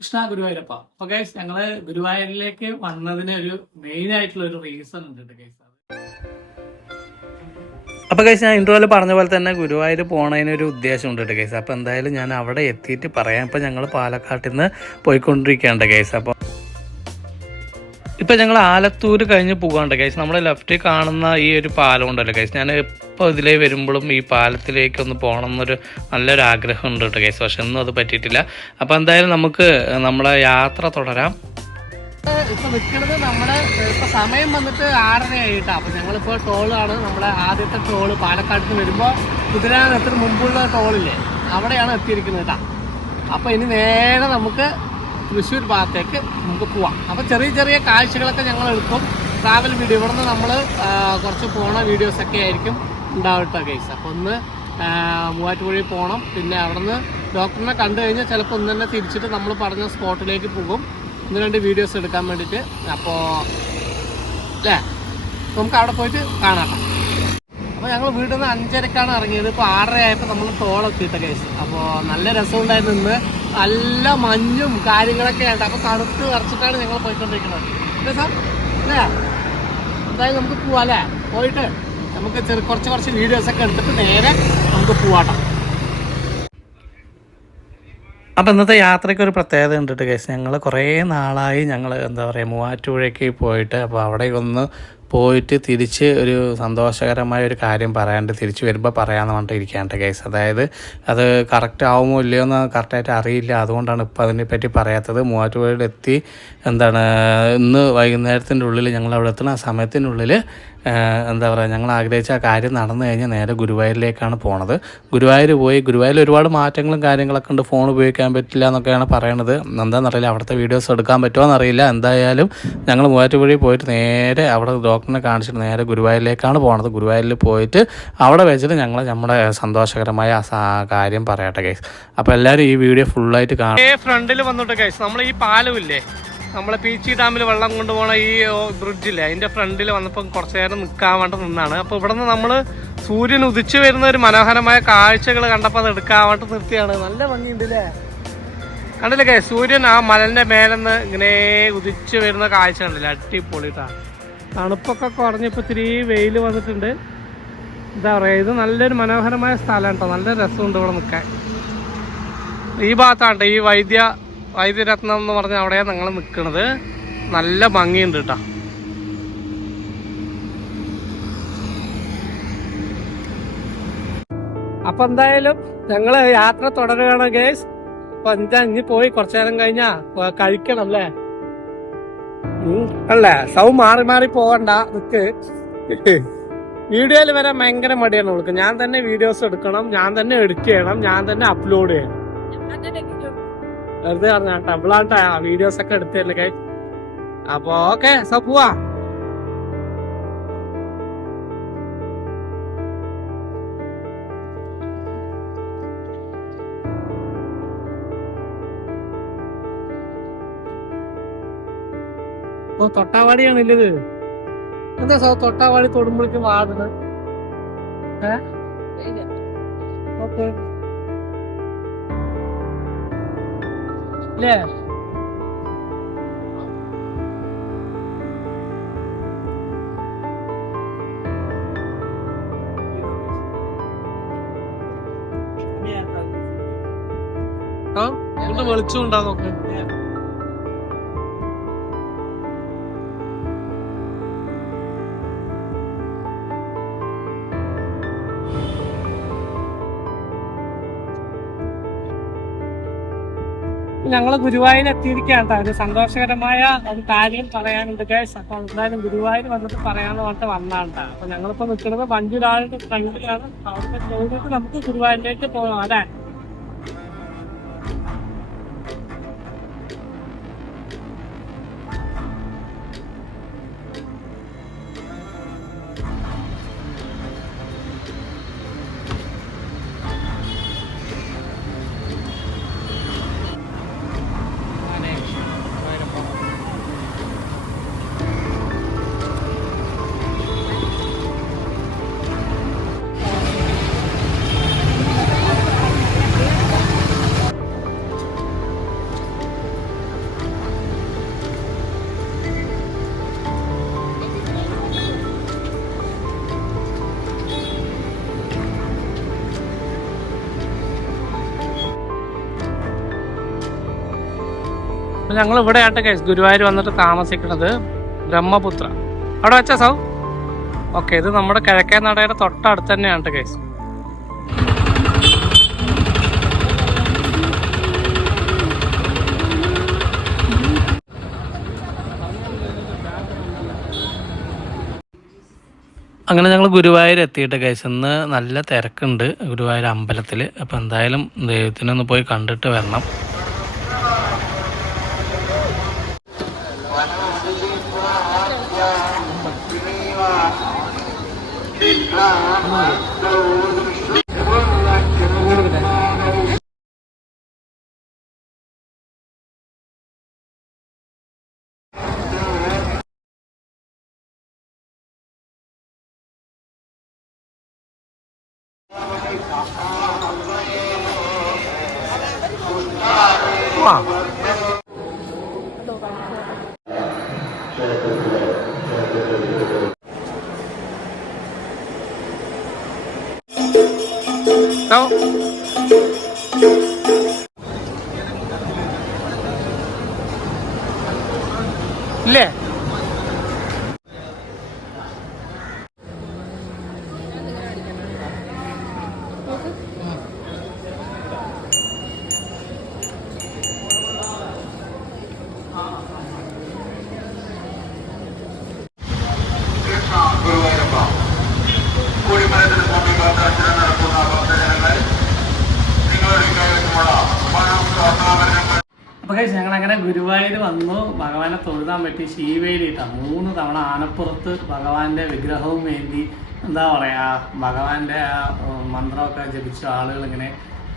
കൃഷ്ണ ഗുരുവായൂരപ്പ. അപ്പൊ ഗൈസ് ഞങ്ങൾ ഗുരുവായൂരിലേക്ക് വന്നതിന് ഒരു മെയിൻ ആയിട്ടുള്ള ഒരു റീസൺ ഉണ്ട് ഗൈസ് അപ്പോൾ കഴിച്ച് ഞാൻ ഇൻട്രോയിൽ പറഞ്ഞ പോലെ തന്നെ ഗുരുവായൂർ പോണതിനൊരു ഉദ്ദേശമുണ്ട് കേട്ടോ കേസ് അപ്പോൾ എന്തായാലും ഞാൻ അവിടെ എത്തിയിട്ട് പറയാം. ഇപ്പോൾ ഞങ്ങൾ പാലക്കാട്ടിൽ നിന്ന് പോയിക്കൊണ്ടിരിക്കുകയാണ് കേസ് അപ്പോൾ ഇപ്പം ഞങ്ങൾ ആലത്തൂർ കഴിഞ്ഞ് പോകാണ്ട് കൈസ് നമ്മൾ ലെഫ്റ്റിൽ കാണുന്ന ഈ ഒരു പാലം ഉണ്ടല്ലോ കൈസ് ഞാൻ ഇപ്പോൾ ഇതിലേ വരുമ്പോഴും ഈ പാലത്തിലേക്ക് ഒന്ന് പോകണം എന്നൊരു നല്ലൊരു ആഗ്രഹം ഉണ്ട് കേട്ടോ കൈസ് പക്ഷെ ഒന്നും അത് പറ്റിയിട്ടില്ല. അപ്പോൾ എന്തായാലും നമുക്ക് നമ്മളെ യാത്ര തുടരാം. ഇപ്പൊ നിൽക്കുന്നത് നമ്മുടെ ഇപ്പൊ സമയം വന്നിട്ട് ആറര ആയിട്ടാ അപ്പൊ ഞങ്ങളിപ്പോ ടോളാണ് നമ്മുടെ ആദ്യത്തെ ടോൾ പാലക്കാട് നിന്ന് വരുമ്പോ കുതിരാനത്തിന് മുമ്പുള്ള ടോളില്ലേ? അവിടെയാണ് എത്തിയിരിക്കുന്നത് കേട്ടാ അപ്പൊ ഇനി നേരെ നമുക്ക് തൃശ്ശൂർ ഭാഗത്തേക്ക് നമുക്ക് പോവാം. അപ്പോൾ ചെറിയ ചെറിയ കാഴ്ചകളൊക്കെ ഞങ്ങൾ എടുക്കും. ട്രാവൽ വീഡിയോ ഇവിടെ നിന്ന് നമ്മൾ കുറച്ച് പോണ വീഡിയോസൊക്കെ ആയിരിക്കും ഉണ്ടാവട്ടെ കേസ് അപ്പോൾ ഒന്ന് മൂവാറ്റുപുഴയിൽ പോകണം പിന്നെ അവിടെ നിന്ന് ഡോക്ടറിനെ കണ്ടു കഴിഞ്ഞാൽ ചിലപ്പോൾ ഒന്ന് തന്നെ തിരിച്ചിട്ട് നമ്മൾ പറഞ്ഞ സ്പോട്ടിലേക്ക് പോകും. ഒന്ന് രണ്ട് വീഡിയോസ് എടുക്കാൻ വേണ്ടിയിട്ട്. അപ്പോൾ അല്ലേ നമുക്ക് അവിടെ പോയിട്ട് കാണാം. അപ്പോൾ ഞങ്ങൾ വീട്ടിൽ നിന്ന് അഞ്ചരക്കാണ് ഇറങ്ങിയത്. ഇപ്പോൾ ആറര ആയപ്പോൾ നമ്മൾ തോളെത്തിയിട്ട കേസ് അപ്പോൾ നല്ല രസമുണ്ടായിരുന്നു ഇന്ന്. നല്ല മഞ്ഞും കാര്യങ്ങളൊക്കെ ആയിട്ട് അപ്പോൾ തണുത്ത് വരച്ചിട്ടാണ് ഞങ്ങൾ പോയിക്കൊണ്ടിരിക്കുന്നത്. അല്ലേ സാർ? അല്ലേ? എന്തായാലും നമുക്ക് പോവാം അല്ലേ? പോയിട്ട് നമുക്ക് ചെറു കുറച്ച് കുറച്ച് വീഡിയോസ് ഒക്കെ എടുത്തിട്ട് നേരെ നമുക്ക് പോവാട്ടോ അപ്പോൾ ഇന്നത്തെ യാത്രയ്ക്ക് ഒരു പ്രത്യേകത ഉണ്ട് കേട്ടോ കേസ് ഞങ്ങൾ കുറേ നാളായി ഞങ്ങൾ എന്താ പറയുക മൂവാറ്റുപുഴയ്ക്ക് പോയിട്ട് അപ്പോൾ അവിടെ ഒന്ന് പോയിട്ട് തിരിച്ച് ഒരു സന്തോഷകരമായ ഒരു കാര്യം പറയാണ്ട് തിരിച്ച് വരുമ്പോൾ പറയാമെന്ന് പറഞ്ഞിട്ട് ഇരിക്കാണ്ട് കേസ് അതായത് അത് കറക്റ്റ് ആവുമോ ഇല്ലയോ എന്ന് കറക്റ്റായിട്ട് അറിയില്ല അതുകൊണ്ടാണ് ഇപ്പോൾ അതിനെപ്പറ്റി പറയാത്തത്. മൂവാറ്റുപുഴയിൽ എത്തി എന്താണ് ഇന്ന് വൈകുന്നേരത്തിന്റെ ഉള്ളിൽ ഞങ്ങൾ അവിടെ എത്തുന്ന ആ സമയത്തിനുള്ളിൽ എന്താ പറയുക ഞങ്ങൾ ആഗ്രഹിച്ച ആ കാര്യം നടന്നു കഴിഞ്ഞാൽ നേരെ ഗുരുവായൂരിലേക്കാണ് പോണത്. ഗുരുവായൂർ പോയി ഗുരുവായൂരിൽ ഒരുപാട് മാറ്റങ്ങളും കാര്യങ്ങളൊക്കെ ഉണ്ട്. ഫോൺ ഉപയോഗിക്കാൻ പറ്റില്ല എന്നൊക്കെയാണ് പറയണത്. എന്താണെന്നറിയില്ല അവിടുത്തെ വീഡിയോസ് എടുക്കാൻ പറ്റുമോ എന്നറിയില്ല. എന്തായാലും ഞങ്ങൾ മൂവാറ്റുപുഴയിൽ പോയിട്ട് നേരെ അവിടെ ഡോക്ടറിനെ കാണിച്ചിട്ട് നേരെ ഗുരുവായൂരിലേക്കാണ് പോണത്. ഗുരുവായൂരിൽ പോയിട്ട് അവിടെ വെച്ചിട്ട് ഞങ്ങൾ നമ്മുടെ സന്തോഷകരമായ കാര്യം പറയട്ടെ കേസ് അപ്പോൾ എല്ലാവരും ഈ വീഡിയോ ഫുള്ളായിട്ട് കാണും. ഫ്രണ്ടിൽ വന്നിട്ട് കേസ് നമ്മൾ ഈ പാലമില്ലേ? നമ്മളെ പീച്ചി ഡാമിൽ വെള്ളം കൊണ്ടുപോണ ഈ ബ്രിഡ്ജില്ലേ അതിന്റെ ഫ്രണ്ടിൽ വന്നപ്പോൾ കുറച്ചു നേരം നിൽക്കാൻ വേണ്ടി നിന്നാണ്. അപ്പോൾ ഇവിടെ നിന്ന് നമ്മൾ സൂര്യൻ ഉദിച്ചു വരുന്ന ഒരു മനോഹരമായ കാഴ്ചകൾ കണ്ടപ്പോൾ അത് എടുക്കാൻ വേണ്ടി നിർത്തിയാണ്. നല്ല ഭംഗിയുണ്ട് അല്ലേ കണ്ടില്ലേ സൂര്യൻ ആ മലന്റെ മേലെന്ന് ഇങ്ങനെ ഉദിച്ചു വരുന്ന കാഴ്ച കണ്ടില്ല? അടിപൊളിട്ടാ തണുപ്പൊക്കെ കുറഞ്ഞപ്പോൾ ഇത്തിരി വെയിൽ വന്നിട്ടുണ്ട്. എന്താ പറയുക ഇത് നല്ലൊരു മനോഹരമായ സ്ഥലമാണ് കേട്ടോ. നല്ല രസമുണ്ട് ഇവിടെ നിൽക്കാൻ. ഈ ഭാഗത്താണ് ഈ വൈദ്യ വൈദ്യരത്നം എന്ന് പറഞ്ഞ അവിടെയാണ് ഞങ്ങൾ നിൽക്കുന്നത് നല്ല ഭംഗിയുണ്ട് കേട്ടോ. അപ്പൊ എന്തായാലും ഞങ്ങൾ യാത്ര തുടരുകയാണ് ഗേസ് അപ്പൊ എന്താ ഇനി പോയി കുറച്ചു നേരം കഴിഞ്ഞാ കഴിക്കണം അല്ലേ? അല്ലേ? സൗ മാറി മാറി പോകണ്ട നിക്ക്. വീഡിയോയിൽ വരാൻ ഭയങ്കര മടിയാണ് അവൾക്ക്. ഞാൻ തന്നെ വീഡിയോസ് എടുക്കണം ഞാൻ തന്നെ എഡിറ്റ് ചെയ്യണം ഞാൻ തന്നെ അപ്ലോഡ് ചെയ്യണം. വെറുതെ പറഞ്ഞ ടബിളാട്ടാ വീഡിയോസ് ഒക്കെ എടുത്തല്ലേ അപ്പൊ ഓക്കെ സോ പോവാ. ഓ തൊട്ടാവാടിയാണ് ഇല്ലത് എന്താ സോ തൊട്ടാവാടി തൊടുമ്പോഴേക്കും വാതിൽ? ഓക്കെ. ഇല്ലേ? ആ? വെളിച്ചം ഞങ്ങൾ ഗുരുവായൂർ എത്തിയിരിക്കുകയാണ് ഒരു സന്തോഷകരമായ ഒരു കാര്യം പറയാനുണ്ട് ഗൈസ് അപ്പൊ എന്തായാലും ഗുരുവായൂർ വന്നിട്ട് പറയാന്ന് പറഞ്ഞിട്ട് വന്നാണ്. അപ്പൊ ഞങ്ങളിപ്പോ നിൽക്കുന്നത് മഞ്ജുരാളിന്റെ ഫ്രണ്ടിലാണ്. അവിടുത്തെ നമുക്ക് ഗുരുവായൂരിലേക്ക് പോകാം അല്ലേ? അപ്പം ഞങ്ങൾ ഇവിടെ ആയിട്ട് കേസ് ഗുരുവായൂർ വന്നിട്ട് താമസിക്കുന്നത് ബ്രഹ്മപുത്ര. അവിടെ വെച്ചാ സൗ. ഓക്കെ ഇത് നമ്മുടെ കിഴക്കേ നടയുടെ തൊട്ടടുത്ത് തന്നെയാണ് കേസ് അങ്ങനെ ഞങ്ങൾ ഗുരുവായൂർ എത്തിയിട്ട് കേസ് ഇന്ന് നല്ല തിരക്കുണ്ട് ഗുരുവായൂർ അമ്പലത്തിൽ അപ്പോൾ എന്തായാലും ദൈവത്തിനൊന്ന് പോയി കണ്ടിട്ട് വരണം. ആ দাঁড়াও കഴിച്ച് ഞങ്ങൾ അങ്ങനെ ഗുരുവായൂർ വന്നു. ഭഗവാനെ തൊഴുതാൻ പറ്റി ശീവേലിട്ടാ മൂന്ന് തവണ ആനപ്പുറത്ത് ഭഗവാന്റെ വിഗ്രഹവും വേണ്ടി എന്താ പറയാ ഭഗവാന്റെ ആ മന്ത്രമൊക്കെ ജപിച്ച ആളുകൾ ഇങ്ങനെ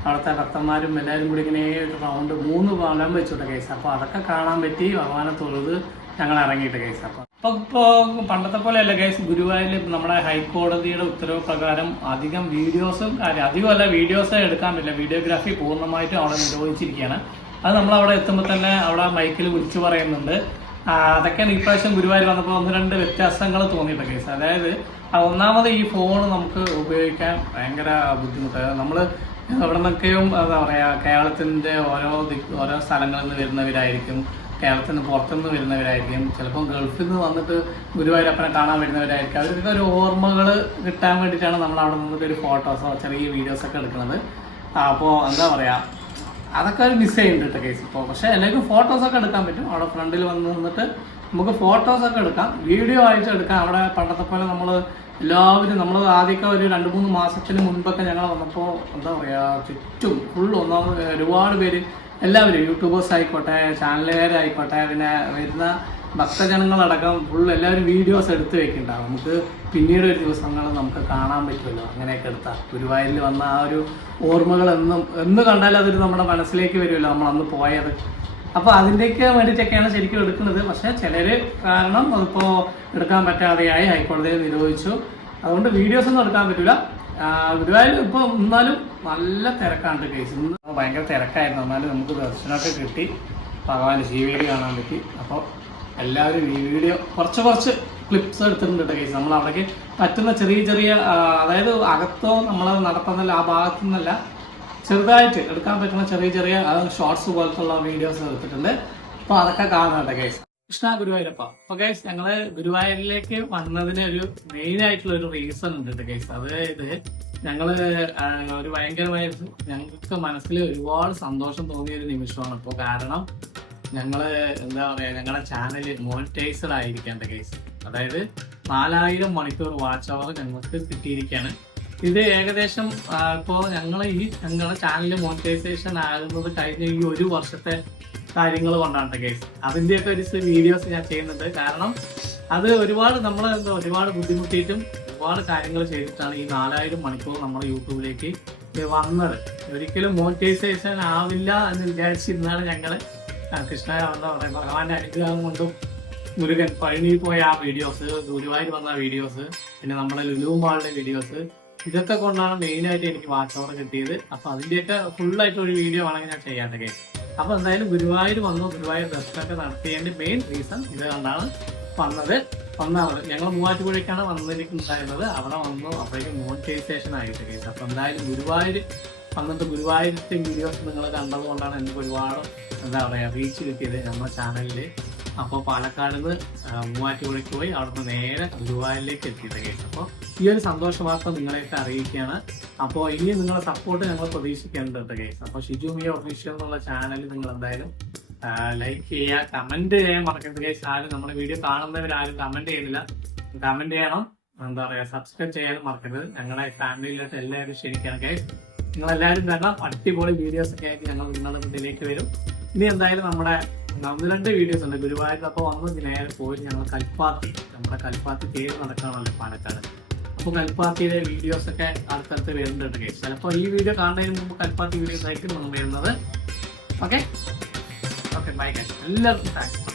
അവിടുത്തെ ഭക്തന്മാരും എല്ലാവരും കൂടി ഇങ്ങനെ ഒരു റൗണ്ട് മൂന്ന് വലം വെച്ചിട്ട കേസ്. അപ്പോൾ അതൊക്കെ കാണാൻ പറ്റി. ഭഗവാനെ തൊഴുത് ഞങ്ങൾ ഇറങ്ങിയിട്ട് കേസ്. അപ്പോൾ അപ്പോൾ ഇപ്പോൾ പണ്ടത്തെ പോലെയല്ല കേസ്. ഗുരുവായൂരിൽ നമ്മുടെ ഹൈക്കോടതിയുടെ ഉത്തരവ് പ്രകാരം അധികം വീഡിയോസും കാര്യം അധികമല്ല വീഡിയോസ് എടുക്കാൻ പറ്റില്ല. വീഡിയോഗ്രാഫി പൂർണമായിട്ടും അവിടെ നിരോധിച്ചിരിക്കുകയാണ്. അത് നമ്മൾ അവിടെ എത്തുമ്പോൾ തന്നെ അവിടെ മൈക്കിൽ വിളിച്ചു പറയുന്നുണ്ട്. അതൊക്കെയാണ് ഇപ്രാവശ്യം ഗുരുവായൂർ വന്നപ്പോൾ ഒന്ന് രണ്ട് വ്യത്യാസങ്ങൾ തോന്നിയിട്ട കേസ്. അതായത് ഒന്നാമത് ഈ ഫോൺ നമുക്ക് ഉപയോഗിക്കാൻ ഭയങ്കര ബുദ്ധിമുട്ടാണ്. നമ്മൾ എവിടെ നിന്നൊക്കെയും എന്താ പറയുക കേരളത്തിന്റെ ഓരോ ഓരോ സ്ഥലങ്ങളിൽ നിന്ന് വരുന്നവരായിരിക്കും. കേരളത്തിൽ നിന്ന് പുറത്തുനിന്ന് വരുന്നവരായിരിക്കും. ചിലപ്പോൾ ഗൾഫിൽ നിന്ന് വന്നിട്ട് ഗുരുവായൂരപ്പനെ കാണാൻ വരുന്നവരായിരിക്കും. അവർക്ക് ഒരു ഓർമ്മകൾ കിട്ടാൻ വേണ്ടിയിട്ടാണ് നമ്മൾ അവിടെ നിന്നിട്ട് ഒരു ഫോട്ടോസോ ചെറിയ വീഡിയോസൊക്കെ എടുക്കുന്നത്. അപ്പോൾ എന്താ പറയുക അതൊക്കെ ഒരു മിസ് ചെയ്യുന്നുണ്ട് കേട്ടോ കേസ് ഇപ്പോൾ പക്ഷേ എല്ലാവർക്കും ഫോട്ടോസൊക്കെ എടുക്കാൻ പറ്റും. അവിടെ ഫ്രണ്ടിൽ വന്ന് നിന്നിട്ട് നമുക്ക് ഫോട്ടോസൊക്കെ എടുക്കാം. വീഡിയോ ആയിട്ട് എടുക്കാം. അവിടെ പണ്ടത്തെ പോലെ നമ്മൾ എല്ലാവരും നമ്മൾ ആദ്യമൊക്കെ ഒരു രണ്ട് മൂന്ന് മാസത്തിന് മുൻപൊക്കെ ഞങ്ങൾ വന്നപ്പോൾ എന്താ പറയുക ചുറ്റും ഫുൾ ഒന്നാമത് ഒരുപാട് പേര് എല്ലാവരും യൂട്യൂബേഴ്സ് ആയിക്കോട്ടെ ചാനലുകാരായിക്കോട്ടെ പിന്നെ വരുന്ന ഭക്തജനങ്ങളടക്കം ഫുൾ എല്ലാവരും വീഡിയോസ് എടുത്ത് വെക്കുന്നുണ്ടാവും നമുക്ക് പിന്നീട് ഒരു ദിവസങ്ങൾ നമുക്ക് കാണാൻ പറ്റുമല്ലോ. അങ്ങനെയൊക്കെ എടുത്താൽ ഗുരുവായൂരിൽ വന്ന ആ ഒരു ഓർമ്മകൾ എന്നും എന്ന് കണ്ടാലും അതൊരു നമ്മുടെ മനസ്സിലേക്ക് വരുമല്ലോ. നമ്മൾ അന്ന് പോയത്. അപ്പോൾ അതിന്റെയൊക്കെ വേണ്ടിയിട്ടൊക്കെയാണ് ശരിക്കും എടുക്കുന്നത്. പക്ഷേ ചിലർ കാരണം അതിപ്പോൾ എടുക്കാൻ പറ്റാതെയായി. ഹൈക്കോടതിയിൽ നിരോധിച്ചു. അതുകൊണ്ട് വീഡിയോസ് ഒന്നും എടുക്കാൻ പറ്റില്ല ഗുരുവായൂർ ഇപ്പോൾ എന്നാലും നല്ല തിരക്കാണ്ട് കേസ് ഭയങ്കര തിരക്കായിരുന്നു. എന്നാലും നമുക്ക് ദർശനമൊക്കെ കിട്ടി. ഭഗവാന്റെ ശിവേലി കാണാൻ പറ്റി. അപ്പോൾ എല്ലാവരും ഈ വീഡിയോ കുറച്ച് കുറച്ച് ക്ലിപ്സ് എടുത്തിട്ടുണ്ട് കേട്ടോ കേസ് നമ്മൾ അവിടേക്ക് പറ്റുന്ന ചെറിയ ചെറിയ അതായത് അകത്തോ നമ്മൾ നടത്തുന്നില്ല ആ ഭാഗത്തു നിന്നല്ല ചെറുതായിട്ട് എടുക്കാൻ പറ്റുന്ന ചെറിയ ചെറിയ ഷോർട്സ് പോലത്തുള്ള വീഡിയോസ് എടുത്തിട്ടുണ്ട്. അപ്പോൾ അതൊക്കെ കാണുന്നുണ്ട് കേസ് കൃഷ്ണ ഗുരുവായൂരപ്പ. അപ്പൊ ഗൈസ് ഞങ്ങൾ ഗുരുവായൂരിലേക്ക് വന്നതിന് ഒരു മെയിൻ ആയിട്ടുള്ള ഒരു റീസൺ ഉണ്ട് ഗൈസ് അതായത് ഞങ്ങൾ ഒരു ഭയങ്കരമായ ഞങ്ങൾക്ക് മനസ്സിൽ ഒരുപാട് സന്തോഷം തോന്നിയ ഒരു നിമിഷമാണ്. ഇപ്പോൾ കാരണം ഞങ്ങൾ എന്താ പറയാ ഞങ്ങളുടെ ചാനൽ മോണിറ്റൈസ്ഡ് ആയിരിക്കേണ്ട കേസ് അതായത് നാലായിരം മണിക്കൂർ വാച്ച് അവർ ഞങ്ങൾക്ക് കിട്ടിയിരിക്കുകയാണ് ഇത് ഏകദേശം ഇപ്പോൾ ഞങ്ങൾ ഈ ഞങ്ങളുടെ ചാനൽ മോണിറ്റൈസേഷൻ ആകുന്നത് കഴിഞ്ഞ ഈ ഒരു വർഷത്തെ കാര്യങ്ങൾ കൊണ്ടാണ് കേസ് അതിന്റെയൊക്കെ ഒരു വീഡിയോസ് ഞാൻ ചെയ്യുന്നുണ്ട്. കാരണം അത് ഒരുപാട് നമ്മൾ എന്താ ഒരുപാട് ബുദ്ധിമുട്ടിയിട്ടും ഒരുപാട് കാര്യങ്ങൾ ചെയ്തിട്ടാണ് ഈ നാലായിരം മണിക്കൂർ നമ്മൾ യൂട്യൂബിലേക്ക് വന്നത്. ഒരിക്കലും മോണിറ്റൈസേഷൻ ആവില്ല എന്ന് വിചാരിച്ചിരുന്നാണ് ഞങ്ങൾ കൃഷ്ണ എന്താ പറയുക ഭഗവാന്റെ അനുഗ്രഹം കൊണ്ടും മുരുകൻ പഴനിയിൽ പോയ ആ വീഡിയോസ് ഗുരുവായൂർ വന്ന വീഡിയോസ് പിന്നെ നമ്മുടെ ലുലു വീഡിയോസ് ഇതൊക്കെ കൊണ്ടാണ് മെയിനായിട്ട് എനിക്ക് വാച്ച് അവർ കിട്ടിയത്. അപ്പൊ അതിന്റെയൊക്കെ ഫുൾ ആയിട്ട് ഒരു വീഡിയോ ആണെങ്കിൽ ഞാൻ ചെയ്യാണ്ട് കേസ് അപ്പൊ എന്തായാലും ഗുരുവായൂർ വന്നു ഗുരുവായൂർ ദർശനമൊക്കെ നടത്തിയതിന്റെ മെയിൻ റീസൺ ഇത് കൊണ്ടാണ് വന്നത്. ഒന്നാമത് ഞങ്ങൾ മൂവാറ്റുപുഴയ്ക്കാണ് വന്നിരിക്കുന്നുണ്ടായിരുന്നത് അവിടെ വന്നു അപ്പോഴേക്കും മോണിറ്റൈസേഷൻ ആയിട്ട് കേസ് അപ്പൊ എന്തായാലും ഗുരുവായൂർ വന്നിട്ട് ഗുരുവായൂരത്തെ വീഡിയോസ് നിങ്ങൾ കണ്ടതുകൊണ്ടാണ് എനിക്ക് ഒരുപാട് എന്താ പറയുക റീച്ച് കിട്ടിയത് നമ്മുടെ ചാനലിൽ അപ്പോൾ പാലക്കാട് നിന്ന് മൂവാറ്റുപുഴയ്ക്ക് പോയി അവിടുന്ന് നേരെ ഗുരുവായൂരിലേക്ക് എത്തിയത് കേട്ടപ്പോൾ ഈ ഒരു സന്തോഷ വാർത്ത നിങ്ങളെയൊക്കെ അറിയിക്കുകയാണ്. അപ്പോൾ ഇനി നിങ്ങളുടെ സപ്പോർട്ട് ഞങ്ങൾ പ്രതീക്ഷിക്കേണ്ടത് കേസ് അപ്പോൾ ഷിജു മിയ ഒഫീഷ്യൽ എന്നുള്ള ചാനൽ നിങ്ങൾ എന്തായാലും ലൈക്ക് ചെയ്യുക കമന്റ് ചെയ്യാൻ മറക്കരുത് കേസ് ആരും നമ്മുടെ വീഡിയോ കാണുന്നവരാരും കമന്റ് ചെയ്യുന്നില്ല. കമന്റ് ചെയ്യണം. എന്താ പറയുക സബ്സ്ക്രൈബ് ചെയ്യാനും മറക്കരുത്. ഞങ്ങളുടെ ഫാമിലിയിലോട്ട് എല്ലാവരും ക്ഷണിക്കണം കേസ് നിങ്ങളെല്ലാവരും തന്നെ അടിപൊളി വീഡിയോസ് ഒക്കെ ആയിട്ട് ഞങ്ങൾ നിങ്ങളുടെ മുന്നിലേക്ക് വരും. ഇനി എന്തായാലും നമ്മുടെ ഒന്ന് രണ്ട് വീഡിയോസ് ഉണ്ട്. ഗുരുവായൂർ അപ്പോൾ വന്ന്. നേരെ പോയി ഞങ്ങൾ കൽപ്പാത്തി നമ്മുടെ കൽപ്പാത്തി തേര് നടക്കുകയാണല്ലോ പാലക്കാട്. അപ്പോൾ കൽപ്പാത്തിയിലെ വീഡിയോസ് ഒക്കെ അടുത്തടുത്ത് വരുന്നുണ്ട് കേസ് ചിലപ്പോൾ ഈ വീഡിയോ കാണുന്നതിന് മുമ്പ് കൽപ്പാത്തി വീഡിയോസ് ആയിരിക്കും നമ്മൾ വരുന്നത്. ഓക്കെ ഓക്കെ ബൈ എല്ലാവർക്കും താങ്ക്സ്